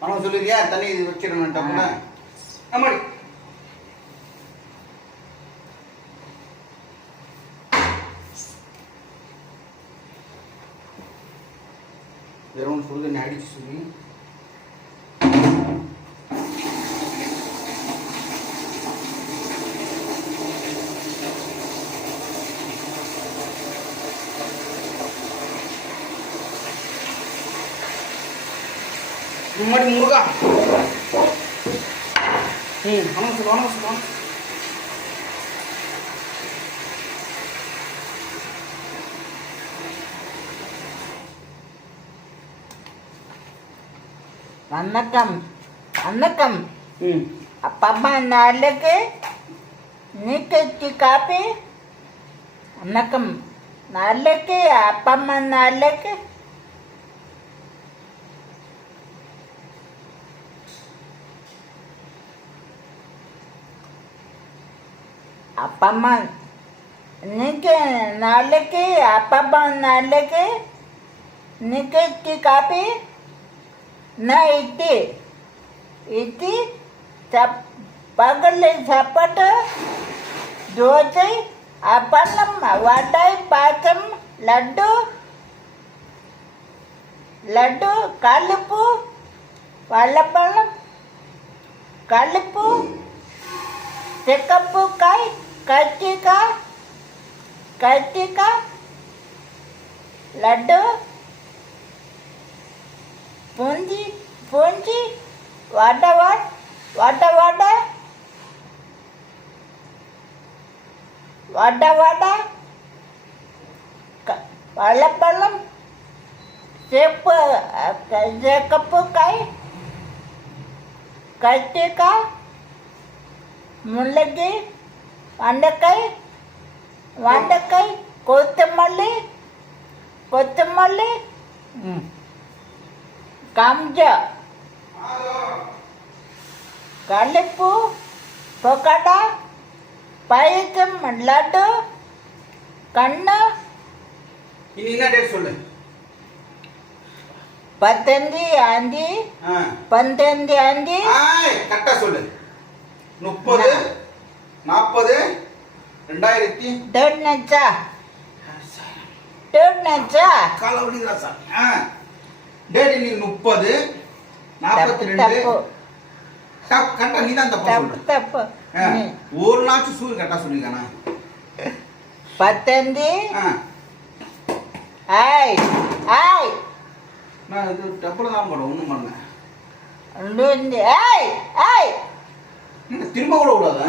பணம் சொல்லுறியா தண்ணி இது வச்சிடணும் டப்புல ஆமாடி வெறும் அடிச்சு சொல்லி. முன்னாடி முருகா. ம் வணக்கம் சொல்லு வணக்கம். சொல்லு வணக்கம் வணக்கம். வணக்கம் ம் அப்பம்மா நாளுக்கு நீக்கி காப்பி. வணக்கம் நாளைக்கு அப்பம்மா நாளுக்கு అప్పమ్మ నీకే నాళ్ళకి అప్పమ్మ నాళ్ళకి నీకు ఇచ్చి కాపీ నా ఇచ్చి ఇచ్చి చప్ పగలి చప్పట దోచి అప్పన్నం వడాయి పాకం లడ్డు లడ్డు కలుపు వల్లపళ్ళం కలుపు చెక్కప్పు కాయ கத்திரிக்காய் கத்திரிக்காய் லட்டு பூந்தி பூஞ்சி வடை வடை வடை வடை வடை வாழைப்பழம் சேப்பு சேக்கப்பு காய் கத்திரிக்காய் முள்ளங்கி வண்டக்காய் வண்டக்காய் கொத்தமல்லி கொத்தமல்லி கம்ஜா கள்ளிப்பூ பொக்கடா பாயசம் லட்டு கண்ணா. இனி என்ன டேட் சொல்லு? பத்தஞ்சு ஆந்தி பத்தஞ்சு ஆந்தி கரெக்டாக சொல்லு. முப்பது நாற்பது ரெண்டாயிரத்தி டேட் நினைச்சா டேட் நினைச்சா கால விடுகிறா சார்? ஆ. டேட் இன்னைக்கு முப்பது நாற்பத்தி ரெண்டு. டப் கரெக்டா நீ தான் தப்பு தப்பு ஒரு நாச்சு சூர் கரெக்டா சொல்லிருக்கானா பத்தஞ்சு ஐ ஐ நான் இது டப்புல தான் போடுறேன் ஒன்றும் பண்ணேன் ஏய் ஏய். திரும்ப கூட விடாத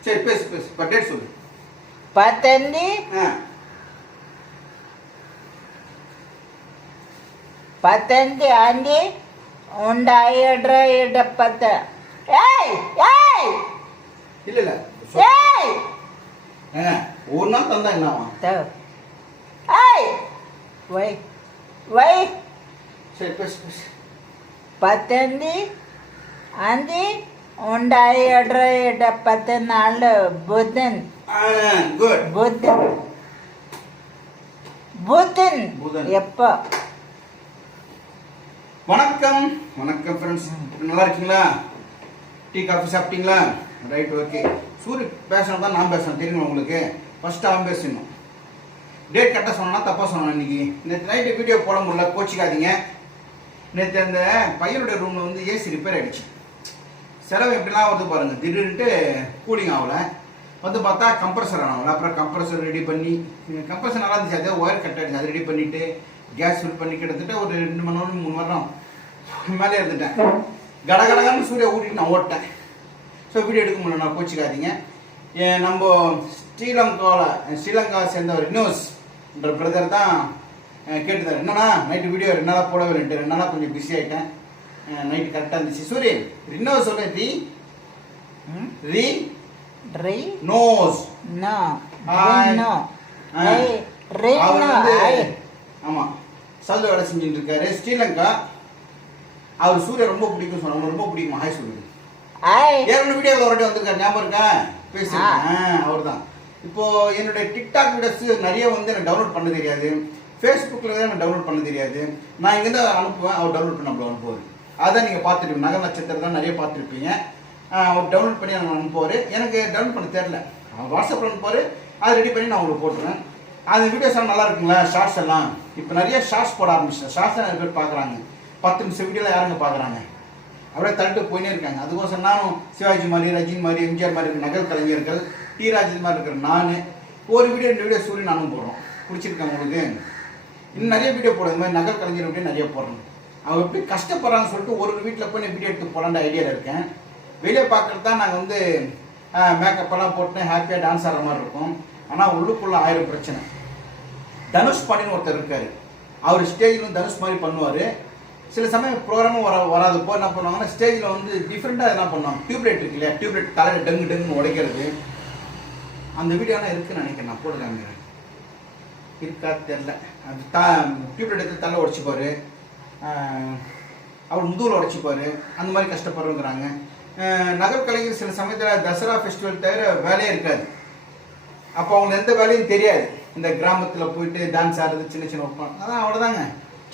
சரி பேசு பேசு. இப்போ டேட் சொல்லு. பத்தஞ்சு பத்தஞ்சு அஞ்சு உண்டாயிடுற இட பத்து ஏய் ஏய். இல்ல இல்ல. ஏய். என்ன ஒரு அஞ்சு ഉണ്ടായി ഇടയുടെ പത്ത് നാല് ബുധൻ. ബുധൻ. புதன் எப்போ வணக்கம் வணக்கம் ஃப்ரெண்ட்ஸ் நல்லா இருக்கீங்களா டீ காஃபி சாப்பிட்டீங்களா ரைட் ஓகே சூரிய பேசணும் தான் நான் பேசணும் தெரியுமா உங்களுக்கு ஃபர்ஸ்ட் அவன் பேசணும் டேட் கரெக்டாக சொன்னா தப்பாக சொன்னேன் இன்னைக்கு நேற்று நைட்டு வீடியோ போட முடியல கோச்சிக்காதீங்க நேற்று அந்த பையனுடைய ரூமில் வந்து ஏசி ரிப்பேர் ஆகிடுச்சு செலவு எப்படிலாம் வருது பாருங்க. திடீர்னுட்டு கூலிங் ஆகலை. வந்து பார்த்தா கம்ப்ரஸர் ஆனவங்கள அப்புறம் கம்ப்ரஸர் ரெடி பண்ணி கம்ப்ரஸர் நல்லா இருந்துச்சு. அதே ஒயர் கட் ஆகிடுச்சு அதை ரெடி பண்ணிவிட்டு கேஸ் ஃபில் பண்ணி கிட்டத்தட்ட ஒரு ரெண்டு மணி நேரம் மூணு மணி நேரம் மேலே இருந்துட்டேன். கடகடகன்னு சூரிய ஊட்டிட்டு நான் ஓட்டேன். ஸோ வீடியோ எடுக்க முடியல. நான் கோச்சிக்காதீங்க. ஏன் நம்ம ஸ்ரீலங்காவில் ஸ்ரீலங்கா சேர்ந்தவர் நியூஸ்ன்ற பிரதர் தான் கேட்டுதார். என்னன்னா நைட்டு வீடியோ ரெண்டு நாளாக போடவே ரெண்டு ரெண்டு நாளாக கொஞ்சம் பிஸி ஆகிட்டேன் நைட்டு கரெக்டாக இருந்துச்சு. சூரியன் ரினோஸ் சொல்ல ரி ரி ரி நோஸ். நோ. நோ ரி நோ வந்து ஐ. ஆமா சல்ல வேலை செஞ்சுட்டு இருக்காரு. ஸ்ரீலங்கா அவர் சூர்யா ரொம்ப பிடிக்கும் சொன்னாங்க ரொம்ப பிடிக்கும்? ஹாய் சொல்லுது ஐ. ஏற்கனவே வீடியோவில் ஒரு வந்திருக்காரு? ஞாபகம் இருக்கா? ஆ. பேசுறேன் அவர் தான் இப்போ என்னுடைய டிக்டாக் வீடியோஸ் நிறைய வந்து எனக்கு டவுன்லோட் பண்ண தெரியாது. ஃபேஸ்புக்கில் தான் எனக்கு டவுன்லோட் பண்ண தெரியாது. நான் இங்கேருந்து அனுப்புவேன். அவர் டவுன்லோட் பண்ண அப்படி அனுப்புவார். அதை நீங்கள் பார்த்துருப்பீங்க நகர் நட்சத்திரம் தான் நிறைய பார்த்துருப்பீங்க. அவர் டவுன்லோட் பண்ணி நான் அனுப்புவார். எனக்கு டவுன்லோட் பண்ண தெரில அவர் வாட்ஸ்அப்பில் அனுப்புவார். அதை ரெடி பண்ணி நான் உங்களுக்கு போட்டுருவேன் அந்த வீடியோஸ் எல்லாம் நல்லா இருக்குங்களா? ஷார்ட்ஸ் எல்லாம். இப்போ நிறைய ஷார்ட்ஸ் போட ஆரம்பிச்சிட்டேன். ஷார்ட்ஸ் நிறைய பேர் பார்க்குறாங்க. பத்து நிமிஷம் வீடியோலாம் யாருங்க பார்க்குறாங்க? அப்படியே தள்ளிட்டு போயினே இருக்காங்க. அதுக்கோசம் நானும் சிவாஜி மாதிரி ரஜினி மாதிரி எம்ஜிஆர் மாதிரி இருக்கிற நகர் கலைஞர்கள் டி ராஜன் மாதிரி இருக்கிற நான் ஒரு வீடியோ ரெண்டு வீடியோ சூரியன் நானும் போடுறோம். பிடிச்சிருக்கேன் உங்களுக்கு? இன்னும் நிறைய வீடியோ போடுற மாதிரி நகர் கலைஞர் அப்படியே நிறைய போடுறேன் அவங்க எப்படி கஷ்டப்படுறாங்கன்னு சொல்லிட்டு ஒரு ஒரு வீட்டில் போய் நான் வீடியோ எடுத்து போகலான்ற ஐடியாவில் இருக்கேன். வெளியே பார்க்குறது தான் நாங்கள் வந்து மேக்கப்பெல்லாம் போட்டு ஹாப்பியாக டான்ஸ் ஆடுற மாதிரி இருக்கும். ஆனால் உள்ளுக்குள்ளே ஆயிரம் பிரச்சனை. தனுஷ் பாண்டியன் ஒருத்தர் இருக்கார். அவர் ஸ்டேஜில் தனுஷ் மாதிரி பண்ணுவார். சில சமயம் ப்ரோக்ராமும் வர வராதப்போ என்ன பண்ணுவாங்கன்னா ஸ்டேஜில் வந்து டிஃப்ரெண்ட்டாக என்ன பண்ணுவாங்க. டியூப்லைட் இருக்கு இல்லையா டியூப்லைட் தலையில் டங்கு டங்குன்னு உடைக்கிறது. அந்த வீடியோலாம் இருக்குன்னு நினைக்கிறேன். நான் போடுறாங்க இருக்கா தெரில அது த டியூப்லைட் எடுத்து தலை உடச்சிப்பாரு. அவர் முதுகில் உடைச்சிப்பார். அந்த மாதிரி கஷ்டப்படுறோங்கிறாங்க. நகர்கலைஞர் சில சமயத்தில் தசரா ஃபெஸ்டிவல் தவிர வேலையே இருக்காது. அப்போ அவங்களுக்கு எந்த வேலையும் தெரியாது. இந்த கிராமத்தில் போயிட்டு டான்ஸ் ஆடுறது சின்ன சின்ன வைப்பாங்க அதான் அவ்வளோதாங்க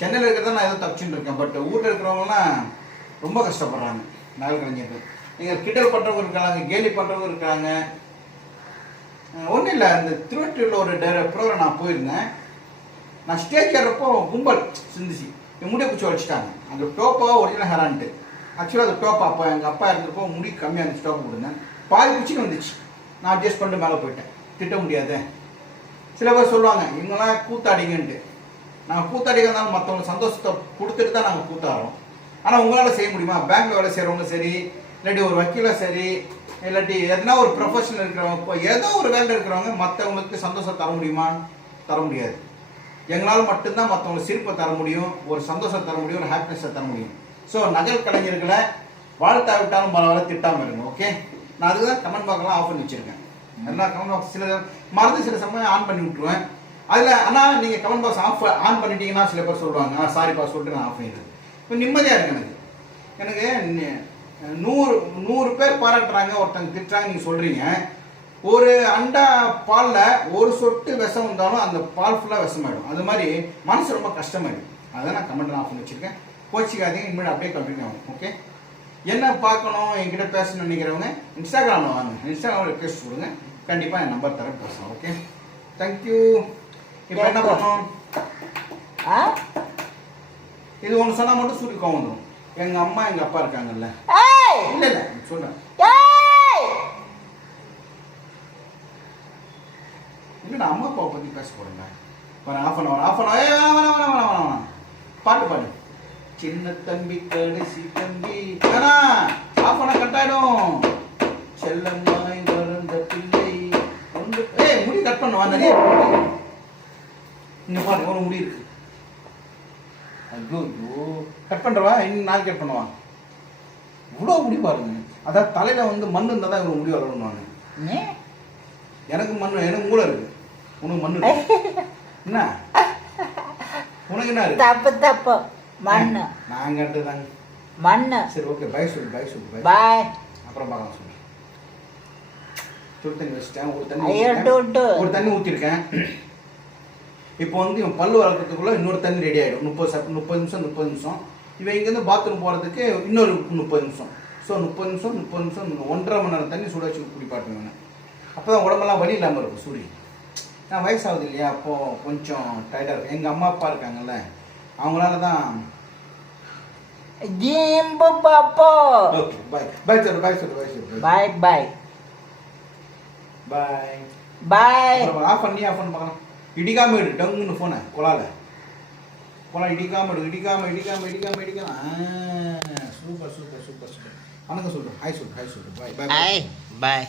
சென்னையில் இருக்கிறதா நான் ஏதோ தப்பிச்சுட்டு இருக்கேன். பட் ஊரில் இருக்கிறவங்கலாம் ரொம்ப கஷ்டப்படுறாங்க நகர்கலைஞர்கள். நீங்கள் கிண்டல் பண்ணுறவங்க இருக்கிறாங்க கேலி பண்ணுறவங்க இருக்காங்க. ஒன்றும் இல்லை. அந்த திருவற்றியூரில் ஒரு டே ப்ரோக்ராம் நான் போயிருந்தேன். நான் ஸ்டேஜ் ஏறப்போ கும்பல் சிந்திச்சு. முடியை பிடிச்சி வச்சுட்டாங்க அந்த டோப்பா ஒரிஜினல் ஹேரான்ட்டு. ஆக்சுவலாக அந்த டோப்பா அப்போ எங்கள் அப்பா இருந்தப்போ முடி கம்மியாக இருந்துச்சு டோப்பை கொடுங்க பாதி பிடிச்சின்னு வந்துச்சு. நான் அட்ஜஸ்ட் பண்ணிட்டு மேலே போயிட்டேன். திட்ட முடியாது. சில பேர் சொல்லுவாங்க இவங்கெல்லாம் கூத்தாடிங்கன்ட்டு நாங்கள் கூத்தாடிங்க இருந்தாலும் மற்றவங்க சந்தோஷத்தை கொடுத்துட்டு தான் நாங்கள் கூத்தாடுறோம். ஆனால் உங்களால் செய்ய முடியுமா? பேங்க்ல வேலை செய்கிறவங்க சரி இல்லாட்டி ஒரு வக்கீலாக சரி இல்லாட்டி எதனா ஒரு ப்ரொஃபஷனல் இருக்கிறவங்க இப்போ ஏதோ ஒரு வேலை இருக்கிறவங்க மற்றவங்களுக்கு சந்தோஷம் தர முடியுமா தர முடியாது. எங்களால் மட்டும்தான் மற்றவங்களுக்கு சிரிப்பை தர முடியும் ஒரு சந்தோஷம் தர முடியும் ஒரு ஹாப்பினஸை தர முடியும். ஸோ நகர் கலைஞர்களை வாழ்த்தாவிட்டாலும் பரவாயில்ல திட்டாமல் இருங்க ஓகே நான் அதுக்கு தான் கமெண்ட் பாக்ஸ்லாம் ஆஃப் பண்ணி வச்சிருக்கேன். எல்லா கமெண்ட் பாக்ஸ் சில மறந்து சில சமயம் ஆன் பண்ணி விட்ருவேன் அதில் ஆனால் நீங்கள் கமெண்ட் பாக்ஸ் ஆஃப் ஆன் பண்ணிட்டீங்கன்னா சில பேர் சொல்லுவாங்க சாரிப்பா சொல்லிட்டு நான் ஆஃப் பண்ணிடுறேன். இப்போ நிம்மதியாக இருக்கு எனக்கு. எனக்கு நூறு நூறு பேர் பாராட்டுறாங்க ஒருத்தங்க திட்டுறாங்க நீங்கள் சொல்கிறீங்க ஒரு அண்டா பாலில் ஒரு சொட்டு விஷம் வந்தாலும் அந்த பால் ஃபுல்லாக விஷமாயிடும். அது மாதிரி மனசு ரொம்ப கஷ்டமாயிடும். அதான் நான் கமெண்ட் ஆஃப் பண்ணி வச்சுருக்கேன். கோச்சிக்காதீங்க இனிமேல் அப்படியே கண்டினியூ ஆகும் ஓகே என்ன பார்க்கணும் என்கிட்ட பேசணும்னு நினைக்கிறவங்க இன்ஸ்டாகிராமில் வாங்க. இன்ஸ்டாகிராமில் ரெக்வெஸ்ட் கொடுங்க. கண்டிப்பாக என் நம்பர் தரேன் பேசலாம் ஓகே தேங்க்யூ இப்போ என்ன பண்ணணும் ஆ? இது ஒன்று சொன்னால் மட்டும் சூரிய கோவம் வந்துடும் எங்கள் அம்மா எங்கள் அப்பா இருக்காங்கல்ல. இல்லை இல்லை சொல்கிறேன் ஏய் இல்லை நான் அம்மா அப்பாவை பற்றி பேச போகிறேங்க வரேன் half an hour half an hour வேணாம் வேணாம் வேணாம் வேணாம் வேணாம். பாட்டு பாடு. சின்ன தம்பி கடைசி தம்பி. வேணா ஆஃப் அன் கட் ஆயிடும். செல்லம்மாய் வளர்ந்த பிள்ளை. ஒன்று முடி கட் பண்ணுவா நிறைய. இங்க ஒரு முடி இருக்கு. ஐயோ ஐயோ. கட் பண்ணுறவா இன்னும் நாள் கட் பண்ணுவான் இவ்வளோ முடி பாருங்க. அதான் தலையில் வந்து மண் இருந்தால் தான் இவ்வளோ முடி வளரணுவாங்க எனக்கு மண் எனக்கு மூளை இருக்கு. உனக்கு மண் இருக்கு? என்ன? உனக்கு என்ன தப்பு தப்பு. மண்ணு. நான் கேட்டதாங்க மண்ணு. சரி ஓகே பை சொல்லு பை சொல்லு பை பாய் அப்புறம் பார்க்கலாம் சொல்லு. சுடு தண்ணி வச்சுட்டேன். ஒரு தண்ணி. ஒரு தண்ணி ஊற்றிருக்கேன் இப்போ வந்து இவன் பல்லு வளர்க்கறதுக்குள்ள இன்னொரு தண்ணி ரெடி ஆகிடும் முப்பது செக் முப்பது நிமிஷம் முப்பது நிமிஷம். இவன் இங்கேருந்து பாத்ரூம் போகிறதுக்கு இன்னொரு முப்பது நிமிஷம். ஸோ முப்பது நிமிஷம் முப்பது நிமிஷம் ஒன்றரை மணி நேரம் தண்ணி சுட வச்சு குடிப்பாட்டுவேன் அப்போ தான் உடம்பெல்லாம் வலி இல்லாமல் இருக்கும் சூரி நான் வயசாகுது இல்லையா? அப்போது கொஞ்சம் டயர்டாக இருக்கும் எங்கள் அம்மா அப்பா இருக்காங்கல்ல அவங்களால தான் ஜீம்பு பாப்போ. ஓகே பாய் பாய் சொல்லு பாய் சொல்லு பாய் சொல்லு. பாய் பாய் பாய் பாய் ஆஃப் பண்ணி ஆஃப் பண்ணி பார்க்கலாம். இடிக்காம இடு டங்குன்னு ஃபோனை குழால குழா இடிக்காம இடு இடிக்காம இடிக்காம இடிக்காம இடிக்காம. சூப்பர் சூப்பர் சூப்பர் சூப்பர் வணக்கம் சொல்லு ஹாய் சொல்லு ஹாய் சொல்லு பாய் பாய் ஐ பாய்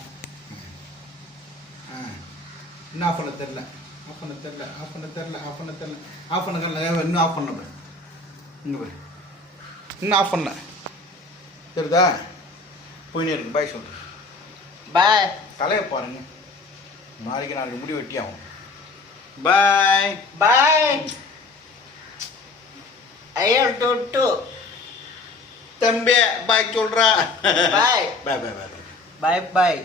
இன்னும் ஆஃப் பண்ண தெரில ஆஃப் பண்ண தெரில ஆஃப் பண்ண தெரில ஆஃப் பண்ண தெரில ஆஃப் பண்ண தெரில இன்னும் ஆஃப் பண்ண பாரு. இங்கே பாரு. இன்னும் ஆஃப் பண்ணல. தெரியுதா? போயினே இருக்கு. பாய் சொல்லு. பாய் தலையை பாருங்க. நாளைக்கு நாளைக்கு முடி வெட்டி ஆகும். பாய் பாய் ஐயோ டூ டூ தம்பி பாய் சொல்றா. பாய் பாய் பாய் பாய் பாய் பாய்